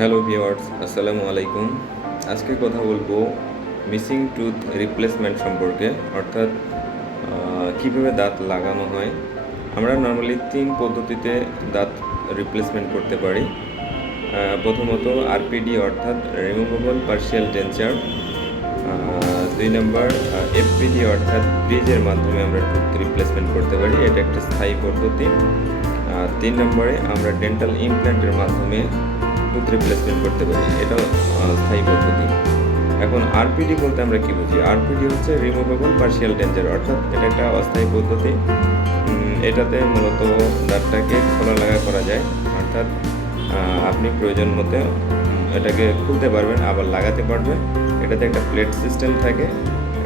Hello viewers, আসসালামু আলাইকুম। আজকে কথা বলবো মিসিং টুথ রিপ্লেসমেন্ট সম্পর্কে, অর্থাৎ কীভাবে দাঁত লাগানো হয়। আমরা নর্মালি 3 পদ্ধতিতে দাঁত রিপ্লেসমেন্ট করতে পারি। প্রথমত আরপিডি অর্থাৎ রিমুভেবল পার্শিয়াল ডেঞ্চার, 2 নম্বর এফপিডি অর্থাৎ ব্রিজের মাধ্যমে আমরা টুথ রিপ্লেসমেন্ট করতে পারি, এটা একটা স্থায়ী পদ্ধতি। 3 নম্বরে আমরা ডেন্টাল ইমপ্ল্যান্টের মাধ্যমে টুথ রিপ্লেসমেন্ট করতে পারি, এটাও স্থায়ী পদ্ধতি। এখন আরপিডি বলতে আমরা কি বুঝি? আরপিডি হচ্ছে রিমুভেবল পার্শিয়াল ডেঞ্চার, অর্থাৎ এটা একটা অস্থায়ী পদ্ধতি। এটাতে মূলত দাঁতটাকে খোলা লাগা করা যায়, অর্থাৎ আপনি প্রয়োজন মতো এটাকে খুলতে পারবেন, আবার লাগাতে পারবেন। এটাতে একটা প্লেট সিস্টেম থাকে,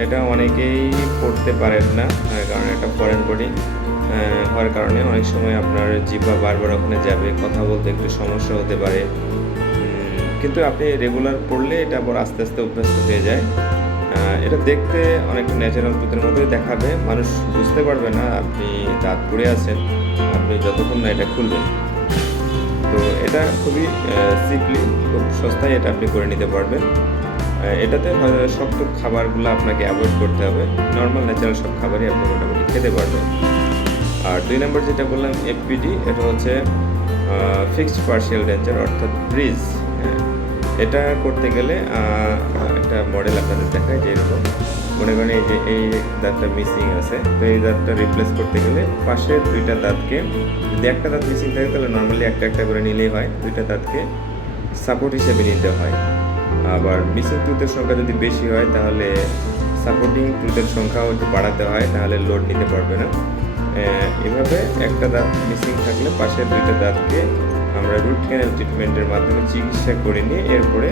এটা অনেকেই পড়তে পারেন না, কারণ এটা ফরেন বডি হওয়ার কারণে অনেক সময় আপনার জিহ্বা বারবার ওখানে যাবে, কথা বলতে একটু সমস্যা হতে পারে। কিন্তু আপনি রেগুলার পড়লে এটা আবার আস্তে আস্তে অভ্যস্ত হয়ে যায়। এটা দেখতে অনেকটা ন্যাচারাল টুথের মতোই দেখাবে, মানুষ বুঝতে পারবে না আপনি দাঁত পড়ে আছেন আপনি যতক্ষণ না এটা খুলবেন। তো এটা খুবই সিম্পলি, খুব সস্তায় এটা আপনি করে নিতে পারবেন। এটাতে শক্ত খাবারগুলো আপনাকে অ্যাভয়েড করতে হবে, নর্মাল ন্যাচারাল সব খাবারই আপনি মোটামুটি খেতে পারবেন। আর 2 নম্বর যেটা বললাম এফপিডি, এটা হচ্ছে ফিক্সড পার্শিয়াল ডেঞ্চার অর্থাৎ ব্রিজ। এটা করতে গেলে একটা মডেল আপনাদের দেখায়, যে এরকম মনে করেন এই যে এই দাঁতটা মিসিং আছে, তো এই দাঁতটা রিপ্লেস করতে গেলে পাশের 2টা দাঁতকে, যদি একটা দাঁত মিসিং থাকে তাহলে নর্মালি একটা একটা করে নিলেই হয়, 2টা দাঁতকে সাপোর্ট হিসেবে নিতে হয়। আবার মিসিং টুথের সংখ্যা যদি বেশি হয় তাহলে সাপোর্টিং টুথের সংখ্যাও একটু বাড়াতে হয়, তাহলে লোড নিতে পারবে না। এভাবে একটা দাঁত মিসিং থাকলে পাশের 2টা দাঁতকে আমরা রুট ক্যানেল ট্রিটমেন্টের মাধ্যমে চিকিৎসা করে নিয়ে এরপরে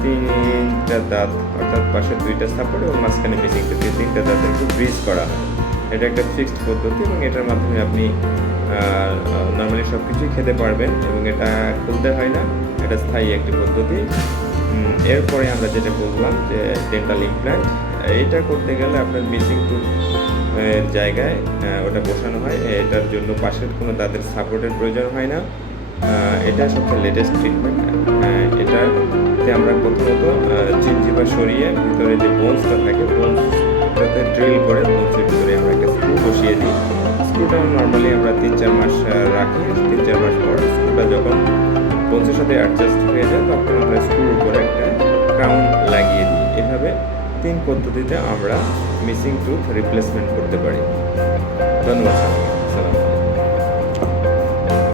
3টা দাঁত অর্থাৎ পাশের 2টা সাপোর্ট এবং মাঝখানে মিসিং থেকে 3টা দাঁতের ব্রিজ করা হয়। এটা একটা ফিক্সড পদ্ধতি এবং এটার মাধ্যমে আপনি নর্মালি সব কিছুই খেতে পারবেন এবং এটা খুলতে হয় না, এটা স্থায়ী একটি পদ্ধতি। এরপরে আমরা যেটা বললাম যে ডেন্টাল ইমপ্ল্যান্ট, এটা করতে গেলে আপনার মিসিং টুথ জায়গায় ওটা বসানো হয়, এটার জন্য পাশের কোনো দাঁতের সাপোর্টের প্রয়োজন হয় না। এটা সবচেয়ে লেটেস্ট ট্রিটমেন্ট। এটাতে আমরা প্রথমত জিহ্বা সরিয়ে ভিতরে যে বোনসটা থাকে, বোনসটাতে ড্রিল করে বোনসের ভিতরে আমরা একটা স্ক্রু বসিয়ে দিই। স্ক্রুটা নর্মালি আমরা 3-4 মাস রাখি, 3-4 মাস পর স্ক্রুটা যখন বোনসের সাথে অ্যাডজাস্ট হয়ে যায় তখন আমরা স্ক্রুর উপরে একটা ক্রাউন লাগিয়ে দিই। এভাবে 3 পদ্ধতিতে আমরা মিসিং টুথ রিপ্লেসমেন্ট করতে পারি। ধন্যবাদ। আসসালামু আলাইকুম।